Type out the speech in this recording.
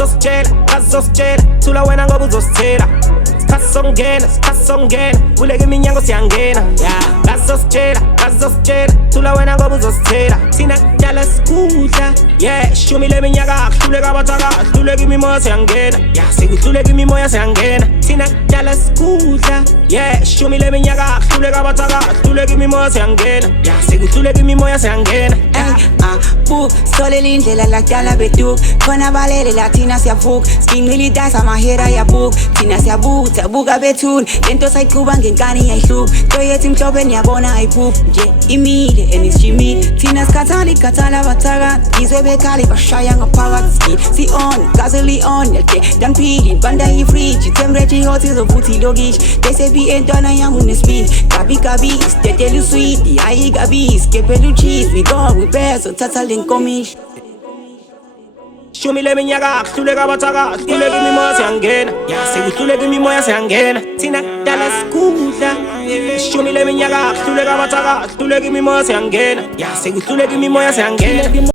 bazositshela thula wena ngoba uzosithela Kasongena kuleke iminyango siyangena bazositshela thula wena ngoba uzosithela thina dala sikudla shumi leminyaka kuhluleka abathaka kuhluleka imimoya siyangena sekuhluleka imimoya siyangena thina dala sikudla shumi leminyaka kuhluleka abathaka kuhluleka imimoya siyangena sekuhluleka imimoya siyangena book solele indlela lakudala beduka khona balele la thina siyavuka skinqile dance amahera yabuka thina siyabuka bethuna lento sayiquba ngenkani yayihluka nto yethu imhlophe niyabona ayiphuphi nje imile enisishimile thina sikhathala bathaka izwe bekhali bashaya ngaphakathi si on gasoline on danphili banda yifridge temperature hot izovuthi ilokishi bese bi entwana yangu nespeed gabi istetela usweet hayi gabi skepela ucheese we go we beso thatha lenkomishi shumi leminyaka kuhluleka abathaka kuhluleka imimoya siyangena sekuhluleka imimoya siyangena thina dala sikudla shumi leminyaka kuhluleka abathaka kuhluleka imimoya siyangena sekuhluleka imimoya siyangena